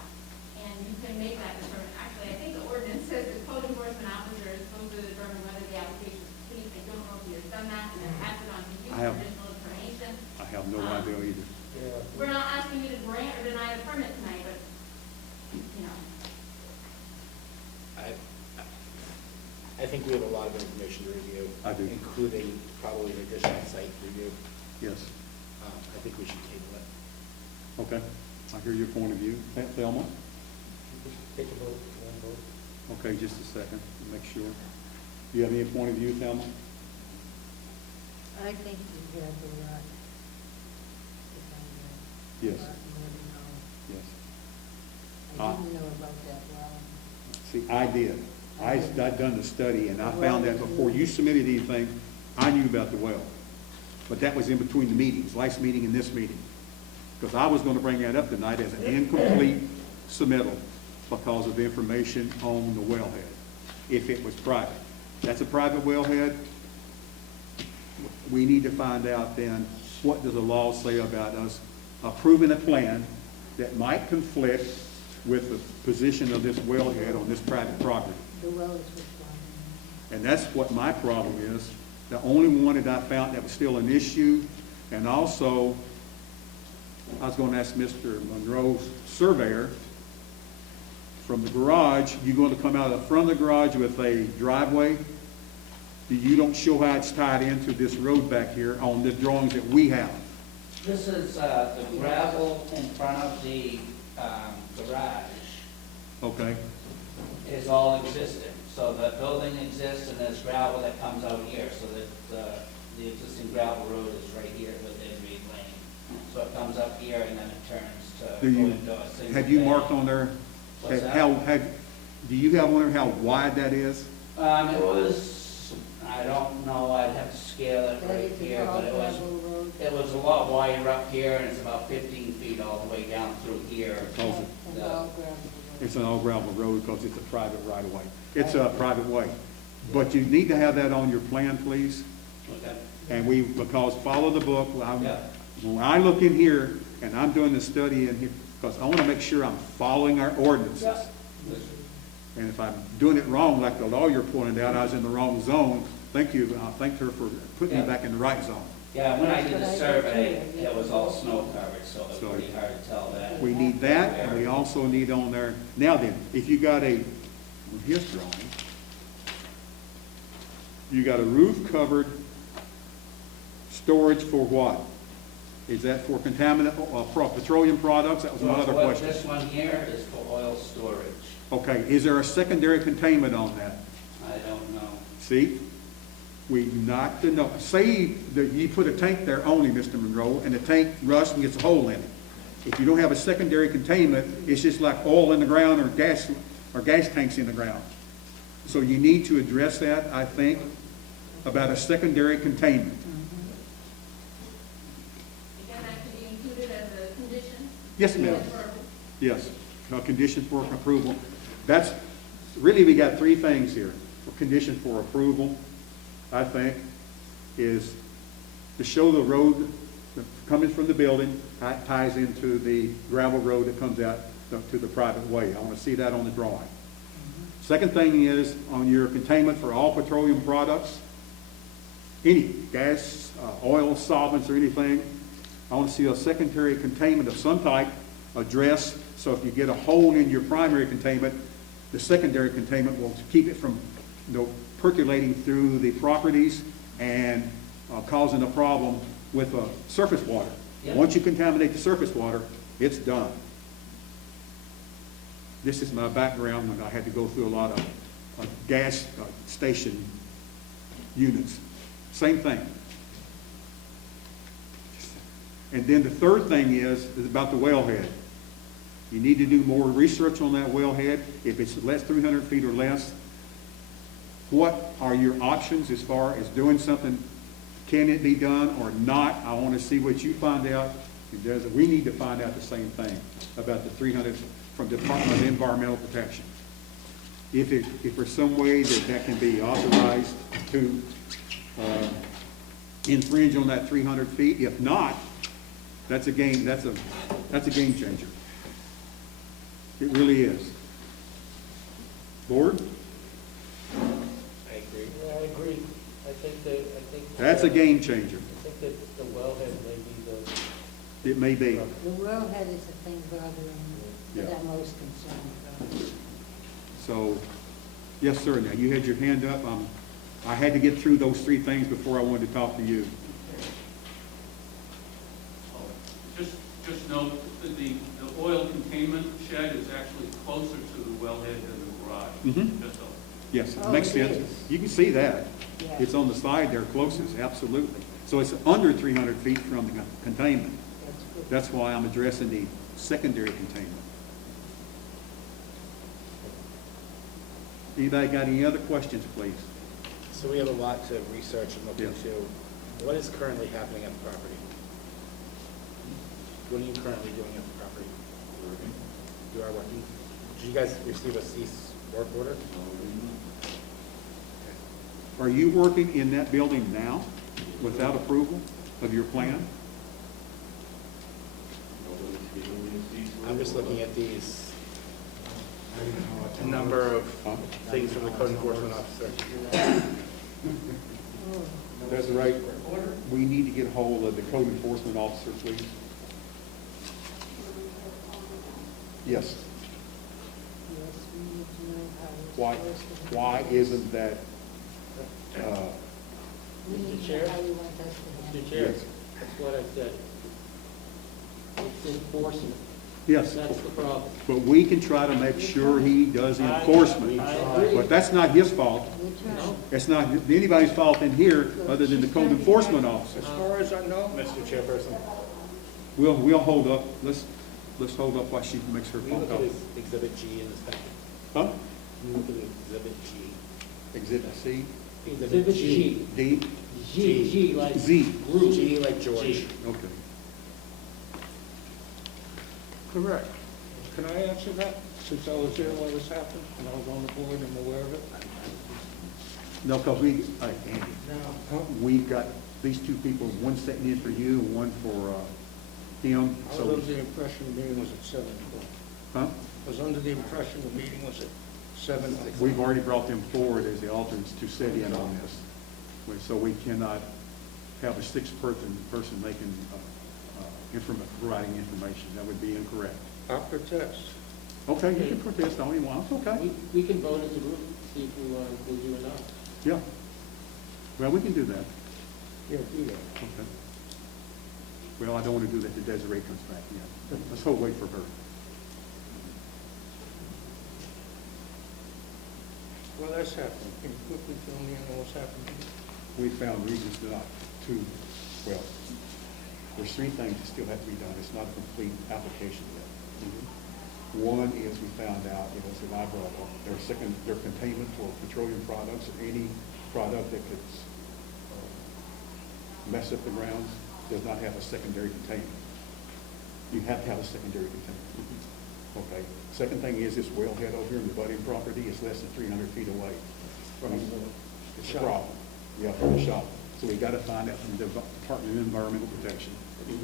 and you can make that determination. Actually, I think the ordinance says the code enforcement officer is supposed to determine whether the application is complete. I don't know if he has done that, and then pass it on to you I for have- additional information. I have no idea either. We're not asking you to grant or deny the permit tonight, but, you know. I think we have a lot of information to review. I do. Including probably an additional site review. Yes. I think we should table it. Okay, I hear your point of view. Thelma? Take a vote, one vote. Okay, just a second, make sure. Do you have any point of view, Thelma? I think you have the right to find out. Yes. More to know. Yes. I didn't know about that well. See, I did. I'd done the study, and I found that before you submitted anything, I knew about the well. But that was in between the meetings, last meeting and this meeting. Because I was going to bring that up tonight as an incomplete submittal because of the information on the wellhead, if it was private. That's a private wellhead. We need to find out then, what does the law say about us approving a plan that might conflict with the position of this wellhead on this private property? The well is which one? And that's what my problem is. The only one that I found that was still an issue, and also, I was going to ask Mr. Monroe's surveyor, from the garage, you're going to come out of the front of the garage with a driveway. You don't show how it's tied into this road back here on the drawings that we have. This is the gravel in front of the garage Okay? is all existing. So the building exists and there's gravel that comes out here, so that the existing gravel road is right here within Reed Lane. So it comes up here and then it turns to Do go you, into a single have you family. marked on there, What's that? do you have on there how wide that is? It was, I don't know, I'd have to scale it That right is here, a but it was, gravel road. it was a lot wider up here and it's about 15 feet all the way down through here. Because And all gravel road. it's an all gravel road because it's a private right of way. It's a private way. But you need to have that on your plan, please. Okay. And because follow the book, Yeah. when I look in here and I'm doing the study in here, because I want to make sure I'm following our ordinances. And if I'm doing it wrong, like the lawyer pointed out, I was in the wrong zone, thank you, I thanked her for putting me Yeah. back in the right zone. Yeah, when I did That's the what I did survey, too. it was all snow covered, so it was So- pretty hard to tell that. We need that, and we also need on there, now then, if you got on his drawing, you got a roof covered storage for what? Is that for contaminant, petroleum products? That was my other Well, question. This one here is for oil storage. Okay, is there a secondary containment on that? I don't know. See? We not to know. Say that you put a tank there only, Mr. Monroe, and the tank rusts and gets a hole in it. If you don't have a secondary containment, it's just like oil in the ground or gas tanks in the ground. So you need to address that, I think, about a secondary containment. Again, that could be included as a condition. Yes, ma'am. For- Yes, a condition for approval. That's, really, we got three things here. A condition for approval, I think, is to show the road coming from the building, how it ties into the gravel road that comes out to the private way. I want to see that on the drawing. Second thing is on your containment for all petroleum products, any gas, oil, solvents, or anything. I want to see a secondary containment of some type addressed, so if you get a hole in your primary containment, the secondary containment will keep it from, percolating through the properties and causing a problem with surface water. Yeah. Once you contaminate the surface water, it's done. This is my background when I had to go through a lot of gas station units. Same thing. And then the third thing is about the wellhead. You need to do more research on that wellhead. If it's less 300 feet or less, what are your options as far as doing something? Can it be done or not? I want to see what you find out. We need to find out the same thing about the 300 from Department of Environmental Protection. If there's some way that can be authorized to infringe on that 300 feet. If not, That's a game changer. It really is. Board? I agree. Yeah, I agree. I think. That's a game changer. I think that the wellhead may be the. It may be. The wellhead is the thing bothering me, Yeah. that I'm most concerned about. So, yes, sir. Now, you had your hand up. I had to get through those three things before I wanted to talk to you. Just note that the oil containment shed is actually closer to the wellhead than the garage. Mhm. Just so. Yes, it Oh, makes it sense. is. You can see that. Yeah. It's on the side there closest, absolutely. So it's under 300 feet from the containment. That's good. That's why I'm addressing the secondary containment. Anybody got any other questions, please? So we have a lot to research and look Yeah. into. What is currently happening at the property? What are you currently doing at the property? Working. You are working? Did you guys receive a cease work order? Are you working in that building now without approval of your plan? I'm just looking at these, a number of Huh? things from the code enforcement officer. Oh, That's right. We need to get a hold of the code enforcement officer, please. Yes. yes, we need to know how it's Why, supposed to be. why isn't that, We need Mr. to know Chair? how you want us to handle Mr. it. Chair, Yes. that's what I said. It's enforcement. yes, That's the problem. but we can try to make sure he does enforcement. I agree. But that's not his fault. We're trying. No. It's not anybody's fault in here other than the code enforcement officer. As far as I know, Mr. Chairperson, We'll hold up, let's hold up while she makes her we phone look call. at Exhibit G in this packet. Huh? We look at Exhibit G. Exhibit C, Exhibit G. D, G like. Z. Group. G like George. G. Okay. Correct. Can I answer that, since I was there when this happened, and I was on the board and aware of it? No, because Andy, we've got these two people, one sitting in for you and one for him, I was so, under the impression the meeting was at 7 o'clock. huh? I was under the impression the meeting was at 7 o'clock. We've already brought them forward as the alternates to sit in on this. So we cannot have a sixth person making, providing information. That would be incorrect. I protest. Okay, you can protest all you want, it's okay. We can vote as a group, see if we want to include you or not. Yeah. Well, we can do that. Yeah, do that. Okay. Well, I don't want to do that till Desiree comes back yet. Let's wait for her. Well, that's happening. Can you quickly fill me in on what's happening? We found reasons not to, well, there's three things that still have to be done. It's not a complete application yet. One is we found out, it was in our their containment for petroleum products, or any product that could mess up the grounds, does not have a secondary containment. You have to have a secondary containment. Okay. Second thing is this wellhead over here in the budding property is less than 300 feet away from the shop. Yeah, from the shop. So we got to find out from the Department of Environmental Protection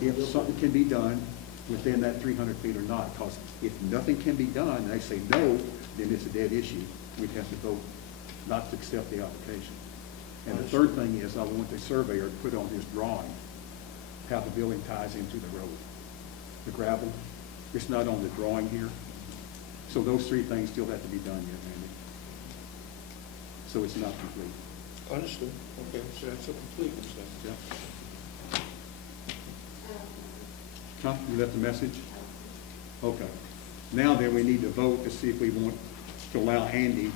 if something can be done within that 300 feet or not. Because if nothing can be done, and they say no, then it's a dead issue. We'd have to vote not to accept the application. And the third thing is I want the surveyor to put on his drawing how the building ties into the road. The gravel, it's not on the drawing here. So those three things still have to be done yet, Randy. So it's not complete. Understood. Okay, so that's a completeness then. Yeah. Huh? You left a message? Okay. Now then, we need to vote to see if we want to allow Andy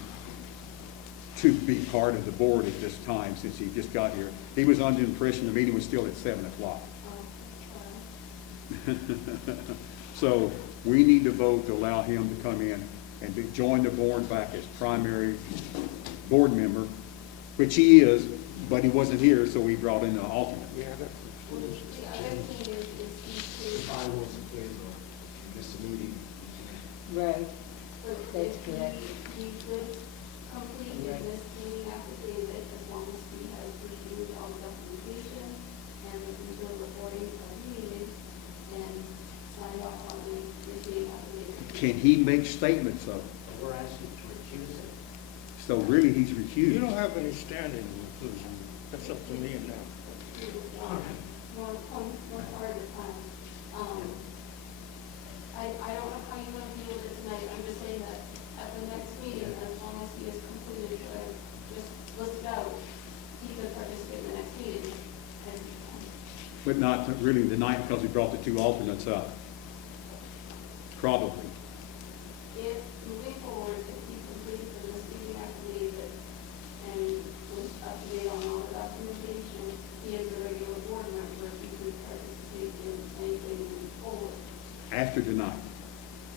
to be part of the board at this time, since he just got here. He was under the impression the meeting was still at 7 o'clock. So we need to vote to allow him to come in and join the board back as primary board member, which he is, but he wasn't here, so we brought in an alternate. Yeah, that, The other thing is these I two, wasn't there, though. Missed the meeting. Right, but that's if correct. we could complete Right. this meeting affidavit as long as we have reviewed all the documentation and the video recording of the meeting, can he make statements of it? We're asking to recuse it. So really, he's You recused. don't have any standing reclusion. That's up to me now. One part at a time. I don't know how you want to deal with it tonight. I'm just saying that at the next meeting, as long as he has completed, just listed out, he could participate in the next meeting. And, But not really tonight because we brought the two alternates up. Probably. if moving forward, if he completes the misleading affidavit and was up to date on all the documentation, he is a regular board member, he could participate in anything moving forward. After tonight.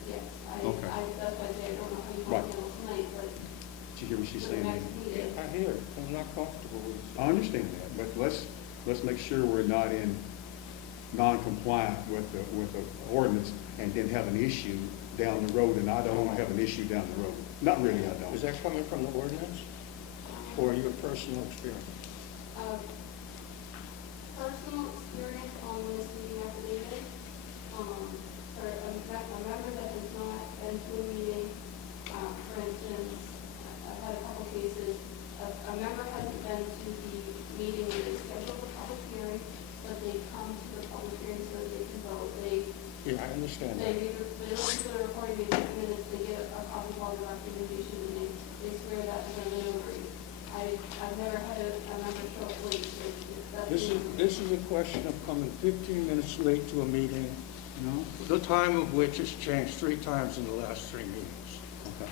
Yes, Okay. that's why I say I don't know how you Right. want to handle tonight, but Did you hear what she's for the saying? next Amy? meeting. I hear it. I'm not comfortable with it. I understand that, but let's make sure we're not in non-compliant with the ordinance and then have an issue down the road, and I don't want to have an issue down the road. Not really, I don't. Is that coming from the ordinance or your personal experience? Personal experience on the misleading affidavit, for a member that has not been to a meeting, for instance, I've had a couple cases, a member hasn't been to the meeting where they scheduled the public hearing, but they come to the public hearing so that they can vote. Yeah, I understand They that. listen to the recording, they take minutes, they get a copy of all the documentation, and they swear that to the notary. I've never had a member show up late. This is a question of coming 15 minutes late to a meeting, No? the time of which has changed 3 times in the last 3 meetings. Okay.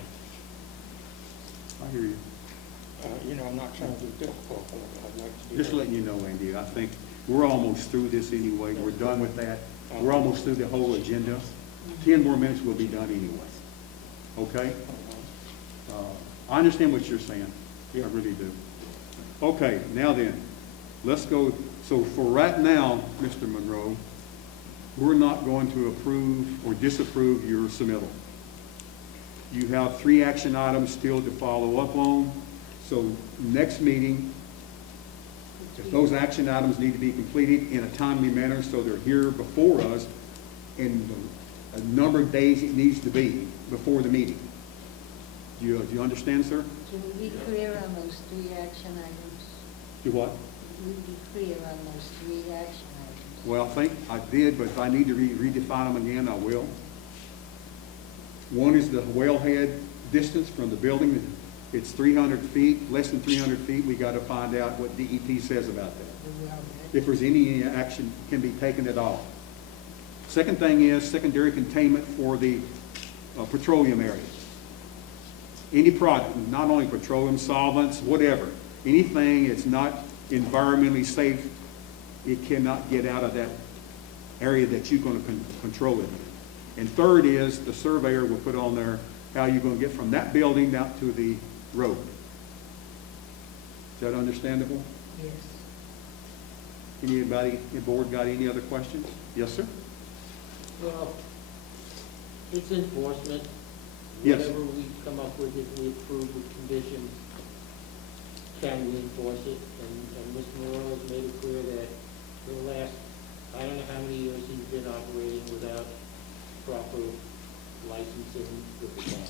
I hear you. I'm not trying to be difficult, but I'd like to do Just that. letting you know, Andy, I think we're almost through this anyway. We're done with that. We're almost through the whole agenda. 10 more minutes will be done anyway. Okay? I understand what you're saying. I really do. Okay, now then, let's go. So for right now, Mr. Monroe, we're not going to approve or disapprove your submittal. You have 3 action items still to follow up on. So next meeting, if those action items need to be completed in a timely manner so they're here before us in a number of days it needs to be before the meeting. Do you understand, sir? To be clear on those 3 action items, Do what? we be clear on those 3 action items. Well, I think I did, but if I need to redefine them again, I will. One is the wellhead distance from the building. It's 300 feet, less than 300 feet. We got to find out what DEP says about that. The wellhead. If there's any action can be taken at all. Second thing is secondary containment for the petroleum areas. Any product, not only petroleum, solvents, whatever, anything that's not environmentally safe, it cannot get out of that area that you're going to control it. And third is the surveyor will put on there how you're going to get from that building out to the road. Is that understandable? Yes. Anybody in the board got any other questions? Yes, sir? Well, it's enforcement. Yes. Whatever we come up with, if we approve with conditions, can we enforce it? And Mr. Moreau has made it clear that for the last, I don't know how many years he's been operating without proper licensing with the town.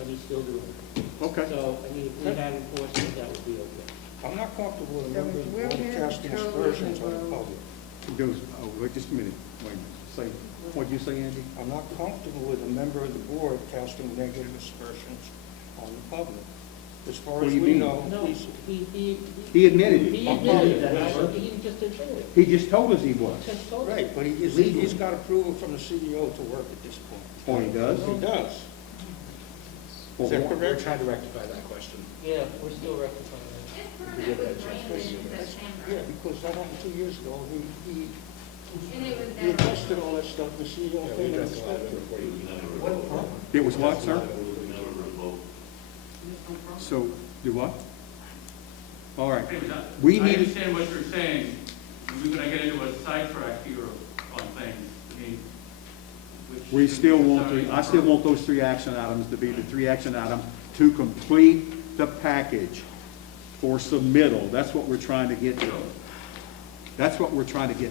And he's still doing it. Okay. So, I mean, if we had enforcement, that would be okay. I'm not comfortable with So members we're broadcasting here to aspersions control on the the public. Wait just a minute. Wait a minute. Say, what'd you say, Andy? I'm not comfortable with a member of the board casting negative aspersions on the public. As far What as do you we mean? know, No, he's, He admitted it. he admitted that, he just admitted it. He just told us he was. Just told us. right, but he's got approval from the CEO to work at this point. Oh, he does? He does. Well, Is that We're correct? trying to rectify that question. Yeah, we're still rectifying This We give permit it was a chance. granted in Yeah, September, because that happened 2 years ago. He and it was he never. adjusted all that stuff, the CEO Yeah, we came and addressed a lot of it inspected. before you. It was what, sir? So, do what? All right. We I need, understand what you're saying. We're going to get into a sidetrack here on things. I mean, which- we still want to, I still want those 3 action items to be the 3 action items to complete the package for submittal. That's what we're trying to get to. That's what we're trying to get